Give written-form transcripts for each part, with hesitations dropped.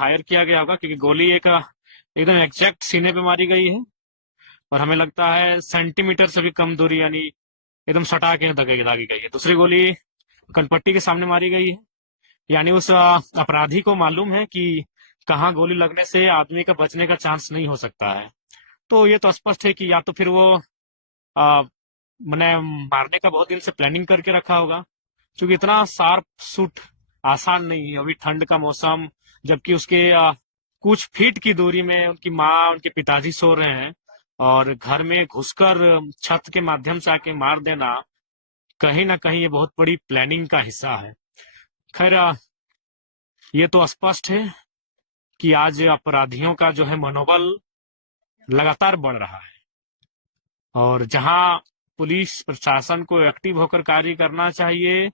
Higher किया गया होगा, क्योंकि गोली एक एकदम एग्जैक्ट सीने पे मारी गई है और हमें लगता है सेंटीमीटर से भी कम दूरी, यानी एकदम सटा के दागी गई है। दूसरी गोली कनपट्टी के सामने मारी गई है, यानी उस अपराधी को मालूम है कि कहाँ गोली लगने से आदमी का बचने का चांस नहीं हो सकता है। तो ये तो स्पष्ट है कि या तो फिर वो मैंने मारने का बहुत दिन से प्लानिंग करके रखा होगा, क्योंकि इतना शार्प शूट आसान नहीं है। अभी ठंड का मौसम, जबकि उसके कुछ फीट की दूरी में उनकी माँ, उनके पिताजी सो रहे हैं, और घर में घुसकर छत के माध्यम से आके मार देना कहीं ना कहीं ये बहुत बड़ी प्लानिंग का हिस्सा है। खैर, ये तो स्पष्ट है कि आज अपराधियों का जो है मनोबल लगातार बढ़ रहा है, और जहां पुलिस प्रशासन को एक्टिव होकर कार्य करना चाहिए,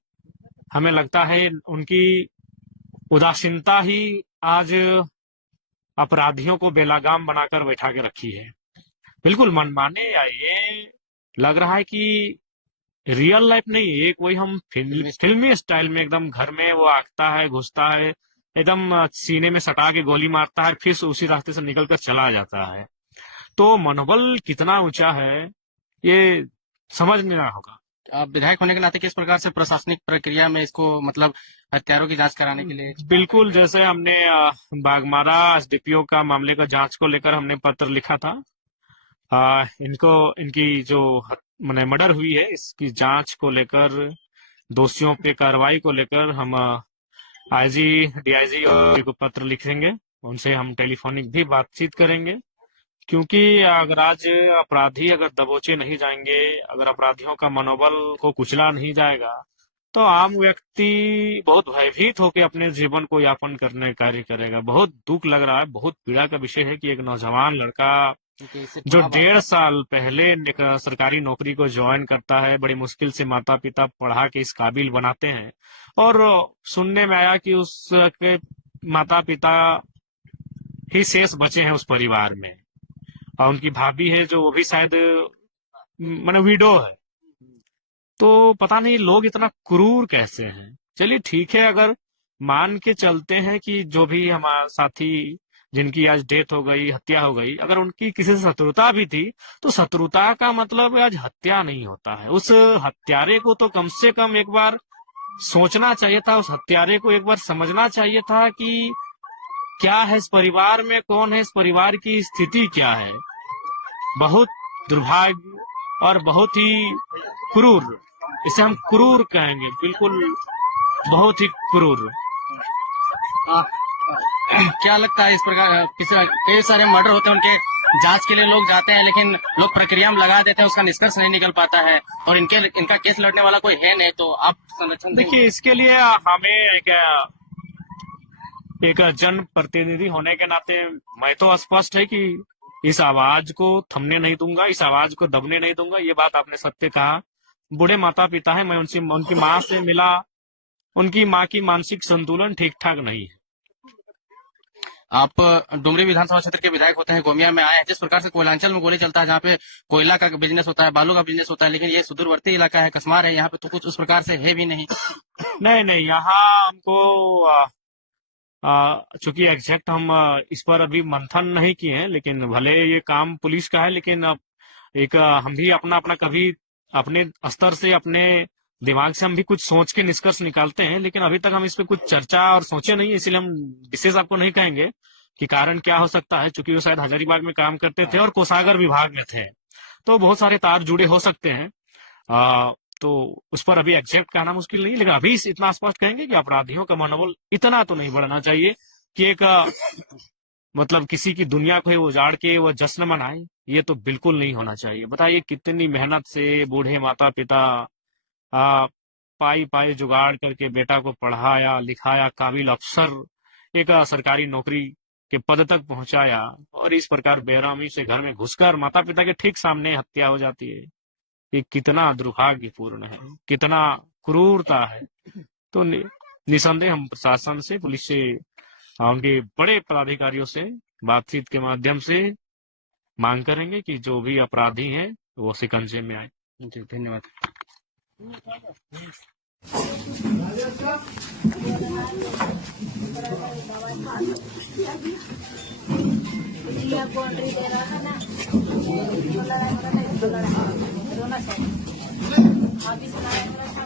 हमें लगता है उनकी उदासीनता ही आज अपराधियों को बेलगाम बनाकर बैठा के रखी है। बिल्कुल मनमाने, या ये लग रहा है कि रियल लाइफ नहीं, एक वही हम फिल्मी स्टाइल में एकदम घर में वो आगता है, घुसता है, एकदम सीने में सटा के गोली मारता है, फिर उसी रास्ते से निकलकर चला जाता है। तो मनोबल कितना ऊंचा है ये समझना होगा। आप विधायक होने के नाते किस प्रकार से प्रशासनिक प्रक्रिया में इसको मतलब हत्यारों की जांच कराने के लिए? बिल्कुल, जैसे हमने बागमारा एसडीपीओ का मामले का जांच को लेकर हमने पत्र लिखा था। इनकी जो मैंने मर्डर हुई है, इसकी जांच को लेकर, दोषियों पे कार्रवाई को लेकर हम आईजी, डीआईजी को पत्र लिखेंगे। उनसे हम टेलीफोनिक भी बातचीत करेंगे, क्योंकि अगर आज अपराधी अगर दबोचे नहीं जाएंगे, अगर अपराधियों का मनोबल को कुचला नहीं जाएगा, तो आम व्यक्ति बहुत भयभीत होकर अपने जीवन को यापन करने का कार्य करेगा। बहुत दुख लग रहा है, बहुत पीड़ा का विषय है कि एक नौजवान लड़का जो 1.5 साल पहले एक सरकारी नौकरी को ज्वाइन करता है, बड़ी मुश्किल से माता पिता पढ़ा के इस काबिल बनाते हैं, और सुनने में आया कि उसके माता पिता ही शेष बचे हैं उस परिवार में, और उनकी भाभी है जो वो भी शायद मैंने विडो है। तो पता नहीं लोग इतना क्रूर कैसे हैं। चलिए ठीक है, अगर मान के चलते हैं कि जो भी हमारा साथी जिनकी आज डेथ हो गई, हत्या हो गई, अगर उनकी किसी से शत्रुता भी थी, तो शत्रुता का मतलब आज हत्या नहीं होता है। उस हत्यारे को तो कम से कम एक बार सोचना चाहिए था, उस हत्यारे को एक बार समझना चाहिए था कि क्या है इस परिवार में, कौन है इस परिवार की स्थिति क्या है। बहुत दुर्भाग्य और बहुत ही क्रूर, इसे हम क्रूर कहेंगे, बिल्कुल बहुत ही क्रूर। क्या लगता है इस प्रकार कई सारे मर्डर होते हैं, उनके जांच के लिए लोग जाते हैं, लेकिन लोग प्रक्रिया में लगा देते हैं, उसका निष्कर्ष नहीं निकल पाता है, और इनका केस लड़ने वाला कोई है नहीं, तो आप संरक्षण देखिए, इसके लिए हमें एक जन प्रतिनिधि होने के नाते मैं तो स्पष्ट है कि इस आवाज को थमने नहीं दूंगा, इस आवाज को दबने नहीं दूंगा। ये बात आपने सत्य कहा। बूढ़े माता पिता है, मैं उनकी माँ से मिला, उनकी माँ की मानसिक संतुलन ठीक ठाक नहीं है। आप डुमरी विधानसभा क्षेत्र के विधायक होते हैं, गोमिया में आए हैं। जिस प्रकार से कोयलांचल में गोली चलता है, जहाँ पे कोयला का बिजनेस होता है, बालू का बिजनेस होता है, लेकिन ये सुदूरवर्ती इलाका है, कसमार है, यहाँ पे तो कुछ उस प्रकार से है भी नहीं। नहीं, यहाँ हमको चूंकि एग्जैक्ट हम इस पर अभी मंथन नहीं किए हैं, लेकिन भले ये काम पुलिस का है, लेकिन एक हम भी अपना अपना कभी अपने स्तर से, अपने दिमाग से हम भी कुछ सोच के निष्कर्ष निकालते हैं, लेकिन अभी तक हम इस पे कुछ चर्चा और सोचे नहीं, इसलिए हम विशेष आपको नहीं कहेंगे कि कारण क्या हो सकता है। चूंकि वो शायद हजारीबाग में काम करते थे और कोषागार विभाग में थे, तो बहुत सारे तार जुड़े हो सकते हैं। तो उस पर अभी एग्जैक्ट कहना मुश्किल नहीं, लेकिन अभी इतना स्पष्ट कहेंगे कि अपराधियों का मनोबल इतना तो नहीं बढ़ना चाहिए कि एक मतलब किसी की दुनिया को उजाड़ के वो जश्न मनाए। ये तो बिल्कुल नहीं होना चाहिए। बताइए कितनी मेहनत से बूढ़े माता पिता पाई पाई जुगाड़ करके बेटा को पढ़ाया लिखाया, काबिल अफसर एक सरकारी नौकरी के पद तक पहुंचाया, और इस प्रकार बेरहमी से घर में घुसकर माता पिता के ठीक सामने हत्या हो जाती है। ये कितना दुर्भाग्यपूर्ण है, कितना क्रूरता है। तो निसंदेह हम प्रशासन से, पुलिस से, उनके बड़े पदाधिकारियों से बातचीत के माध्यम से मांग करेंगे कि जो भी अपराधी हैं वो शिकंजे में आए। धन्यवाद। बाउंड्री दे रहा था ना, लड़ाई हो रहा था, दोनों साइड अभी से लड़ाई हो रहा था,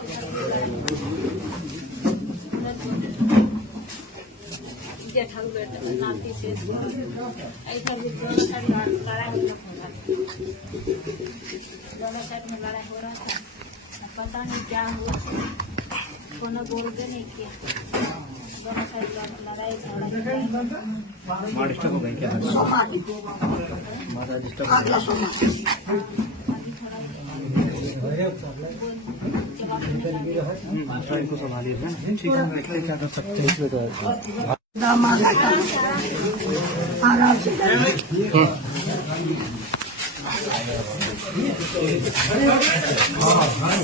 जेठा बेटा नाती से ऐसा भी दोनों साइड लड़ाई में लड़ाई हो रहा था। पता नहीं क्या हुआ, कोने बोल के नहीं किया, दोनों साइड लड़ाई झगड़ा डिस्टर्ब हो गई क्या? इनको संभालिए, ठीक है, क्या कर सकते हैं।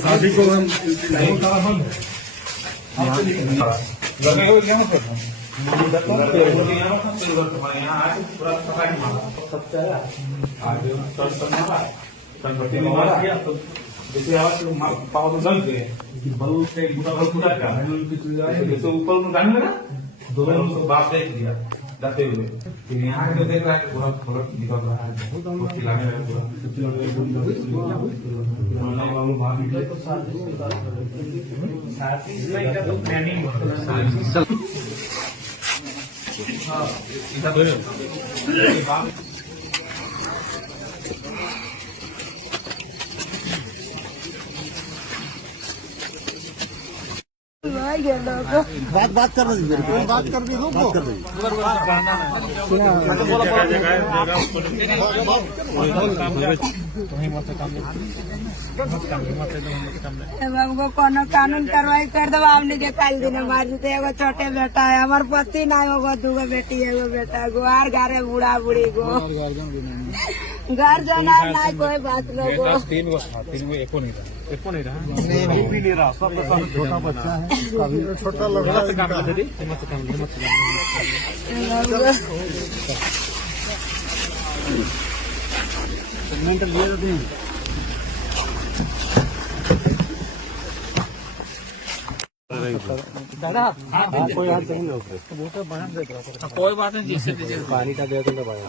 शादी को हम जैसे पाव तो जल गए बल से जैसे ऊपर में गाने लगा, दोनों बाप देख लिया जाते हुए, यहाँ के देख रहा है पूरा थोड़ा निकल रहा है, बहुत खिलाने लगा पूरा। बात कर रही है, बात कर रही हो, बात कर रही हमको कोनो कानून कार्रवाई कर दो, हमने के काल दिन मार देते। एगो छोटे बेटा है, हमार पति ना होगा, दूगो बेटी एगो बेटा, गुआर गारे बूढ़ा बूढ़ी गो गार्जियन ना कोई बात लोगो। 3 गो एको नहीं रहा, नहीं भी नहीं रहा, सब छोटा बच्चा है, छोटा लड़का से काम दे दी मेंटल लिया दी दादा। कोई हाथ नहीं लोग कोई बात नहीं, जिससे पानी का दे दो भाई।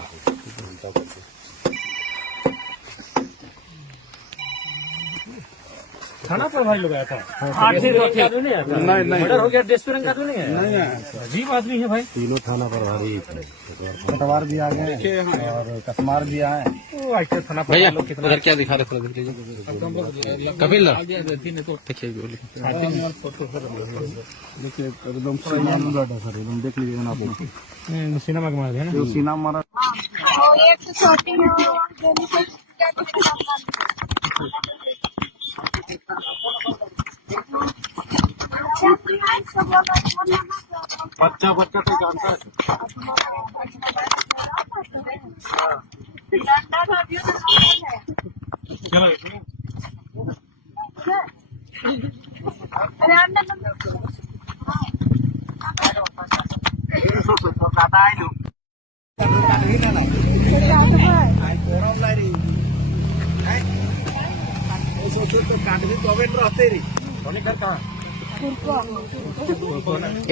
थाना पर भाई लोग आया था, नहीं मर्डर हो गया, रेस्टोरेंट का तो नहीं है, नहीं अजीब आदमी है भाई। तीनों थाना पर भारी पटवार भी आ गए और कसमार भी आए। थाना पर भैया उधर क्या दिखा रहे थे, कपिल देखिए एकदम सीना में बैठा सर, एकदम देख लीजिए ना आप, सीना में मारा है ना, सीना मारा। बच्चा बच्चा तो जानता है।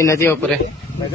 नदी ऊपर है नहीं,